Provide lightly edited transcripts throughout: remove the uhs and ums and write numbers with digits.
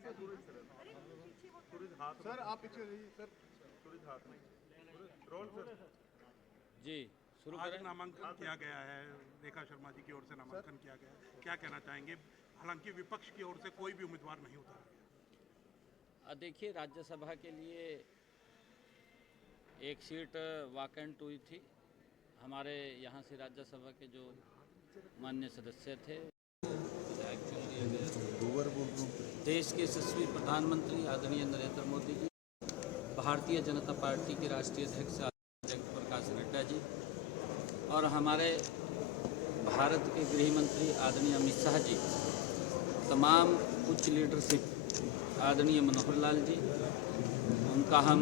Sir आप पीछे रहिए सर। रोल सर जी शुरू आज करें। नामांकन किया गया है, रेखा शर्मा जी की ओर से नामांकन किया गया है, क्या कहना चाहेंगे? हालांकि विपक्ष की ओर से कोई भी उम्मीदवार नहीं उतारा गया। देखिए, राज्यसभा के लिए एक सीट वाकंट हुई थी। हमारे यहाँ से राज्यसभा के जो माननीय सदस्य थे, देश के यशस्वी प्रधानमंत्री आदरणीय नरेंद्र मोदी जी, भारतीय जनता पार्टी के राष्ट्रीय अध्यक्ष जगत प्रकाश नड्डा जी और हमारे भारत के गृह मंत्री आदरणीय अमित शाह जी, तमाम उच्च लीडरशिप आदरणीय मनोहर लाल जी, उनका हम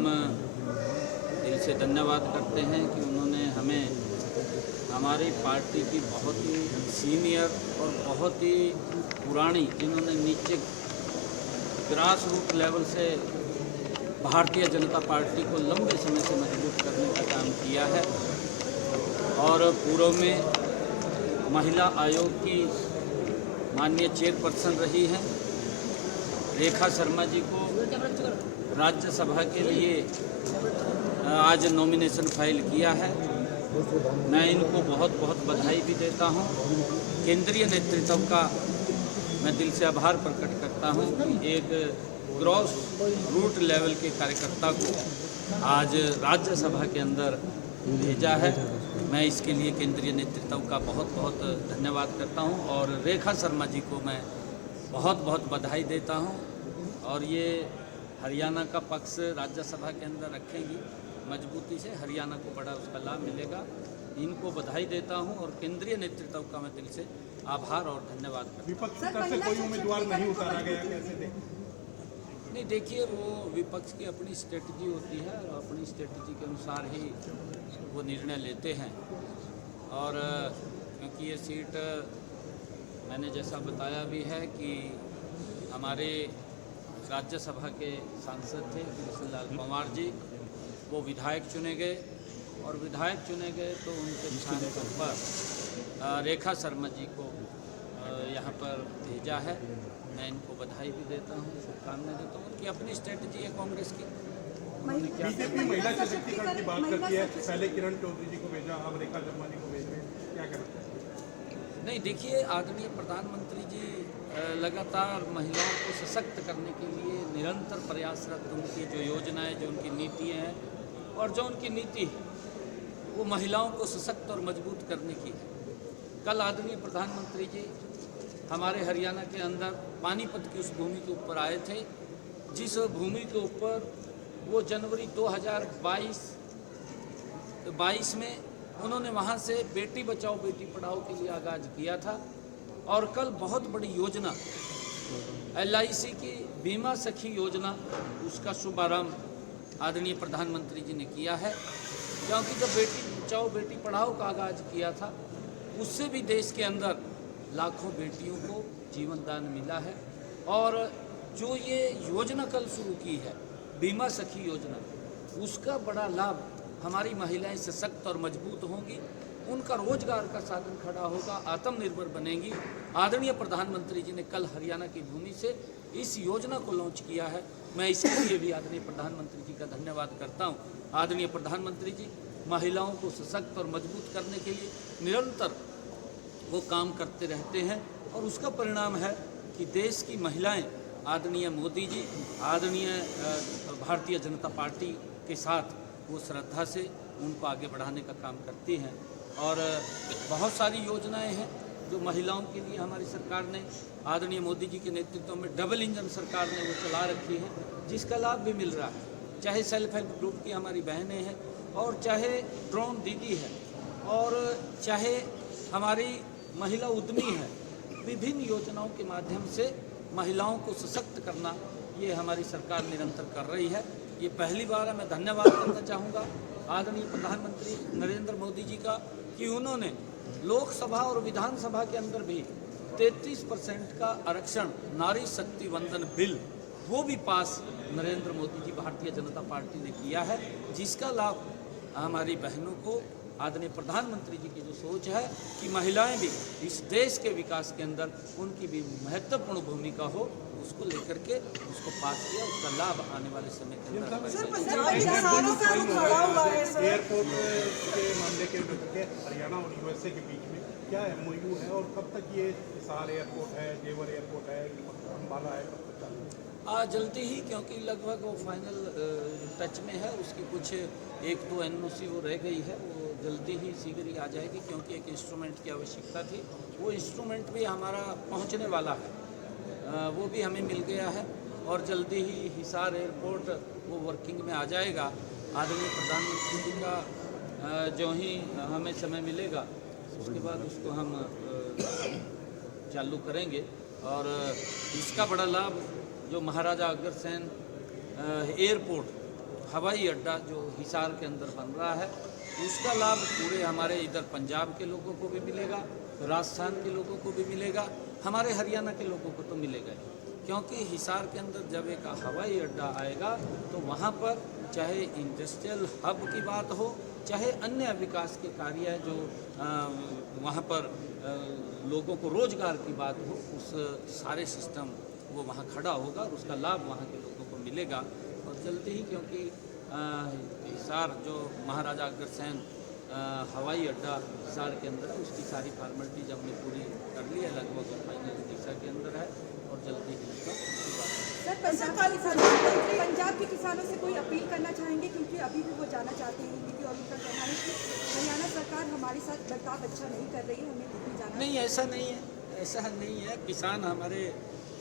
दिल से धन्यवाद करते हैं कि उन्होंने हमें हमारी पार्टी की बहुत ही सीनियर और बहुत ही पुरानी, जिन्होंने नीचे ग्रास रूट लेवल से भारतीय जनता पार्टी को लंबे समय से मजबूत करने का काम किया है और पूर्व में महिला आयोग की माननीय चेयरपर्सन रही हैं रेखा शर्मा जी को राज्यसभा के लिए आज नॉमिनेशन फाइल किया है। मैं इनको बहुत बहुत बधाई भी देता हूं। केंद्रीय नेतृत्व का मैं दिल से आभार प्रकट करता हूं कि एक ग्रॉस रूट लेवल के कार्यकर्ता को आज राज्यसभा के अंदर भेजा है। मैं इसके लिए केंद्रीय नेतृत्व का बहुत बहुत धन्यवाद करता हूं और रेखा शर्मा जी को मैं बहुत बहुत बधाई देता हूं और ये हरियाणा का पक्ष राज्यसभा के अंदर रखेंगी मजबूती से, हरियाणा को बड़ा उसका लाभ मिलेगा। इनको बधाई देता हूं और केंद्रीय नेतृत्व का मैं दिल से आभार और धन्यवाद करता हूं। विपक्ष की तरफ से कोई उम्मीदवार नहीं उतारा गया, कैसे देखें? नहीं, देखिए, वो विपक्ष की अपनी स्ट्रेटजी होती है और अपनी स्ट्रेटजी के अनुसार ही वो निर्णय लेते हैं और क्योंकि ये सीट मैंने जैसा बताया भी है कि हमारे राज्यसभा के सांसद थे कृष्ण लाल पंवार जी, वो विधायक चुने गए और विधायक चुने गए तो उनके स्थान पर रेखा शर्मा जी को यहाँ पर भेजा है। मैं इनको बधाई भी देता हूँ, शुभकामनाएं देता हूँ। उनकी अपनी स्ट्रेटजी है कांग्रेस की। बीजेपी महिला सशक्तिकरण की बात करती है, पहले किरण चौधरी जी को भेजा, अब रेखा शर्मा जी को भेज रहे हैं, क्या कहना चाहिए? नहीं, देखिए, आदरणीय प्रधानमंत्री जी लगातार महिलाओं को सशक्त करने के लिए निरंतर प्रयासरत। उनकी जो योजनाएं, जो उनकी नीतियाँ हैं और जो उनकी नीति है वो महिलाओं को सशक्त और मजबूत करने की है। कल आदरणीय प्रधानमंत्री जी हमारे हरियाणा के अंदर पानीपत की उस भूमि के ऊपर आए थे जिस भूमि के ऊपर वो जनवरी 2022 में उन्होंने वहाँ से बेटी बचाओ बेटी पढ़ाओ के लिए आगाज किया था और कल बहुत बड़ी योजना LIC की बीमा सखी योजना, उसका शुभारंभ आदरणीय प्रधानमंत्री जी ने किया है। क्योंकि जब बेटी बचाओ बेटी पढ़ाओ का आगाज किया था उससे भी देश के अंदर लाखों बेटियों को जीवन दान मिला है और जो ये योजना कल शुरू की है बीमा सखी योजना, उसका बड़ा लाभ हमारी महिलाएं सशक्त और मजबूत होंगी, उनका रोजगार का साधन खड़ा होगा, आत्मनिर्भर बनेंगी। आदरणीय प्रधानमंत्री जी ने कल हरियाणा की भूमि से इस योजना को लॉन्च किया है। मैं इसके लिए भी आदरणीय प्रधानमंत्री जी का धन्यवाद करता हूं। आदरणीय प्रधानमंत्री जी महिलाओं को सशक्त और मजबूत करने के लिए निरंतर वो काम करते रहते हैं और उसका परिणाम है कि देश की महिलाएं आदरणीय मोदी जी, आदरणीय भारतीय जनता पार्टी के साथ वो श्रद्धा से उनको आगे बढ़ाने का काम करती हैं और बहुत सारी योजनाएं हैं जो महिलाओं के लिए हमारी सरकार ने, आदरणीय मोदी जी के नेतृत्व में डबल इंजन सरकार ने वो चला रखी है, जिसका लाभ भी मिल रहा है। चाहे सेल्फ हेल्प ग्रुप की हमारी बहनें हैं और चाहे ड्रोन दीदी है और चाहे हमारी महिला उद्यमी है, विभिन्न योजनाओं के माध्यम से महिलाओं को सशक्त करना ये हमारी सरकार निरंतर कर रही है। ये पहली बार है, मैं धन्यवाद करना चाहूँगा आदरणीय प्रधानमंत्री नरेंद्र मोदी जी का कि उन्होंने लोकसभा और विधानसभा के अंदर भी 33% का आरक्षण नारी शक्ति वंदन बिल वो भी पास नरेंद्र मोदी जी भारतीय जनता पार्टी ने किया है, जिसका लाभ हमारी बहनों को आदरणीय प्रधानमंत्री जी की जो सोच है कि महिलाएं भी इस देश के विकास के अंदर उनकी भी महत्वपूर्ण भूमिका हो, उसको लेकर के उसको पास किया, उसका लाभ आने वाले समय के अंदर हमारे सर, बच्चे- पंजाब के किसानों से वो खड़ा हुआ है सर। एयरपोर्ट के मामले के लेकर हरियाणा और यूएसए के बीच में क्या एमओयू है और कब तक ये हिसार एयरपोर्ट है, जेवर एयरपोर्ट है, अम्बाला है, कब तक चालू है? जल्दी ही, क्योंकि लगभग वो फाइनल टच में है, उसकी कुछ एक दो एनओसी वो रह गई है, वो जल्दी ही शीघ्र ही आ जाएगी, क्योंकि एक इंस्ट्रूमेंट की आवश्यकता थी। वो इंस्ट्रूमेंट भी हमारा पहुंचने वाला है, वो भी हमें मिल गया है और जल्दी ही हिसार एयरपोर्ट वो वर्किंग में आ जाएगा। आदरणीय प्रधानमंत्री जी का जो ही हमें समय मिलेगा उसके बाद उसको हम चालू करेंगे। और इसका बड़ा लाभ जो महाराजा अग्रसेन एयरपोर्ट हवाई अड्डा जो हिसार के अंदर बन रहा है, उसका लाभ पूरे हमारे इधर पंजाब के लोगों को भी मिलेगा, राजस्थान के लोगों को भी मिलेगा, हमारे हरियाणा के लोगों को तो मिलेगा ही। क्योंकि हिसार के अंदर जब एक हवाई अड्डा आएगा तो वहाँ पर चाहे इंडस्ट्रियल हब की बात हो, चाहे अन्य विकास के कार्य जो वहाँ पर लोगों को रोजगार की बात हो, उस सारे सिस्टम वो वहाँ खड़ा होगा और उसका लाभ वहाँ के लोगों को मिलेगा। और जल्दी ही, क्योंकि हिसार जो महाराजा अग्रसेन हवाई अड्डा हिसार के अंदर है, उसकी सारी फॉर्मेलिटीज हमने पूरी कर ली है, लगभग फाइनल दिशा के अंदर है और जल्दी ही उसका सर, पंजाब के किसानों से कोई अपील करना चाहेंगे, क्योंकि अभी भी वो जाना चाहते हैं दिल्ली, और उनका कहना है कि हरियाणा सरकार हमारे साथ बर्ताव अच्छा नहीं कर रही है, हमें दिल्ली जाना। नहीं, ऐसा नहीं है, ऐसा नहीं है। किसान हमारे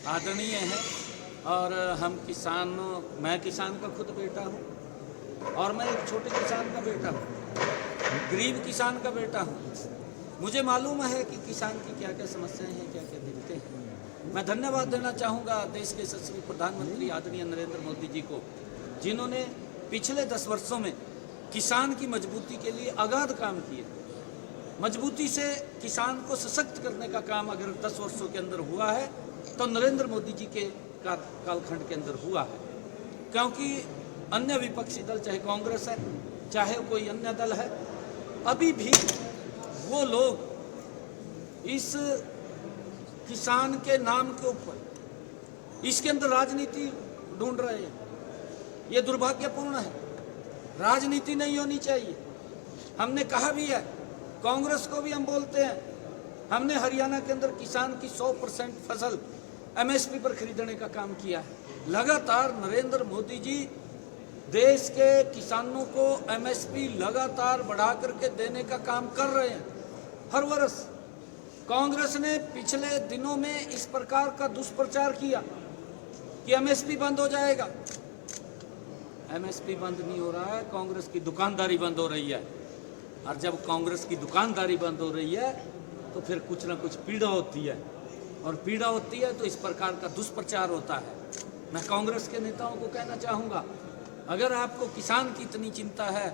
आदरणीय हैं और हम किसानों, मैं किसान का खुद बेटा हूँ और मैं एक छोटे किसान का बेटा हूँ, गरीब किसान का बेटा हूँ। मुझे मालूम है कि किसान की क्या क्या समस्याएं हैं, क्या क्या दिक्कतें हैं। मैं धन्यवाद देना चाहूँगा देश के यशस्वी प्रधानमंत्री आदरणीय नरेंद्र मोदी जी को, जिन्होंने पिछले 10 वर्षों में किसान की मजबूती के लिए अगाध काम किए। मजबूती से किसान को सशक्त करने का काम अगर 10 वर्षों के अंदर हुआ है तो नरेंद्र मोदी जी के कालखंड के अंदर हुआ है। क्योंकि अन्य विपक्षी दल, चाहे कांग्रेस है चाहे कोई अन्य दल है, अभी भी वो लोग इस किसान के नाम के ऊपर इसके अंदर राजनीति ढूंढ रहे हैं। ये दुर्भाग्यपूर्ण है, राजनीति नहीं होनी चाहिए। हमने कहा भी है, कांग्रेस को भी हम बोलते हैं, हमने हरियाणा के अंदर किसान की 100% फसल एमएसपी पर खरीदने का काम किया है। लगातार नरेंद्र मोदी जी देश के किसानों को एमएसपी लगातार बढ़ा करके देने का काम कर रहे हैं हर वर्ष। कांग्रेस ने पिछले दिनों में इस प्रकार का दुष्प्रचार किया कि एमएसपी बंद हो जाएगा। एमएसपी बंद नहीं हो रहा है, कांग्रेस की दुकानदारी बंद हो रही है। और जब कांग्रेस की दुकानदारी बंद हो रही है तो फिर कुछ ना कुछ पीड़ा होती है, और पीड़ा होती है तो इस प्रकार का दुष्प्रचार होता है। मैं कांग्रेस के नेताओं को कहना चाहूँगा, अगर आपको किसान की इतनी चिंता है,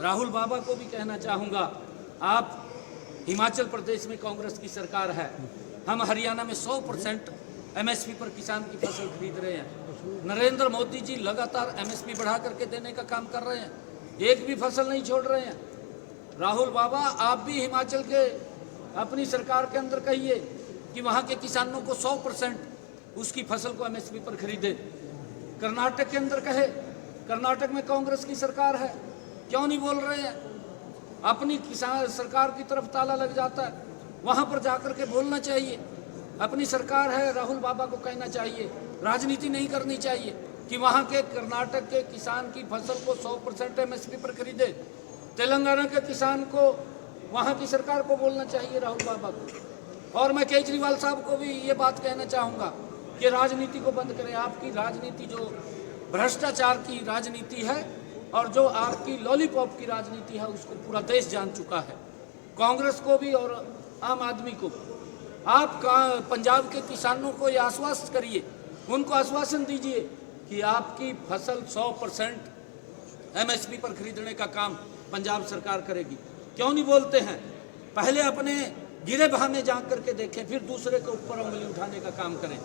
राहुल बाबा को भी कहना चाहूँगा, आप हिमाचल प्रदेश में कांग्रेस की सरकार है, हम हरियाणा में 100% एमएसपी पर किसान की फसल खरीद रहे हैं। नरेंद्र मोदी जी लगातार एमएसपी बढ़ा करके देने का काम कर रहे हैं, एक भी फसल नहीं छोड़ रहे हैं। राहुल बाबा, आप भी हिमाचल के अपनी सरकार के अंदर कहिए कि वहाँ के किसानों को 100% उसकी फसल को एमएसपी पर खरीदे। कर्नाटक के अंदर कहे, कर्नाटक में कांग्रेस की सरकार है, क्यों नहीं बोल रहे हैं? अपनी किसान सरकार की तरफ ताला लग जाता है, वहाँ पर जाकर के बोलना चाहिए। अपनी सरकार है, राहुल बाबा को कहना चाहिए, राजनीति नहीं करनी चाहिए कि वहाँ के कर्नाटक के किसान की फसल को 100% एमएसपी पर खरीदे। तेलंगाना के किसान को, वहाँ की सरकार को बोलना चाहिए, राहुल बाबा को। और मैं केजरीवाल साहब को भी ये बात कहना चाहूँगा कि राजनीति को बंद करें। आपकी राजनीति जो भ्रष्टाचार की राजनीति है और जो आपकी लॉलीपॉप की राजनीति है, उसको पूरा देश जान चुका है, कांग्रेस को भी और आम आदमी को। आप पंजाब के किसानों को ये आश्वस्त करिए, उनको आश्वासन दीजिए कि आपकी फसल 100% एमएसपी पर खरीदने का काम पंजाब सरकार करेगी। क्यों नहीं बोलते हैं? पहले अपने गिरे बहा में जा करके देखें, फिर दूसरे के ऊपर उंगली उठाने का काम करें।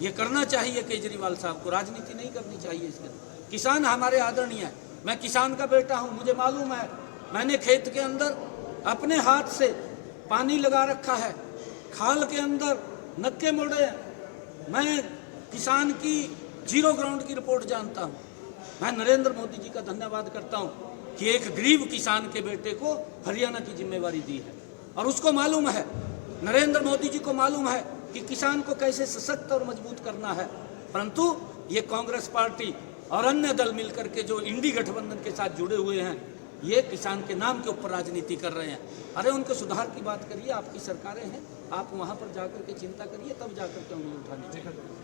ये करना चाहिए केजरीवाल साहब को, राजनीति नहीं करनी चाहिए इसके अंदर। किसान हमारे आदरणीय है, मैं किसान का बेटा हूँ, मुझे मालूम है। मैंने खेत के अंदर अपने हाथ से पानी लगा रखा है, खाल के अंदर नक्के मोड़े हैं, मैं किसान की जीरो ग्राउंड की रिपोर्ट जानता हूँ। मैं नरेंद्र मोदी जी का धन्यवाद करता हूँ कि एक गरीब किसान के बेटे को हरियाणा की जिम्मेवारी दी है और उसको मालूम है, नरेंद्र मोदी जी को मालूम है कि किसान को कैसे सशक्त और मजबूत करना है। परंतु ये कांग्रेस पार्टी और अन्य दल मिलकर के जो इंडी गठबंधन के साथ जुड़े हुए हैं, ये किसान के नाम के ऊपर राजनीति कर रहे हैं। अरे उनके सुधार की बात करिए, आपकी सरकारें हैं, आप वहाँ पर जाकर के चिंता करिए, तब जाकर के उंगली उठानी चाहिए।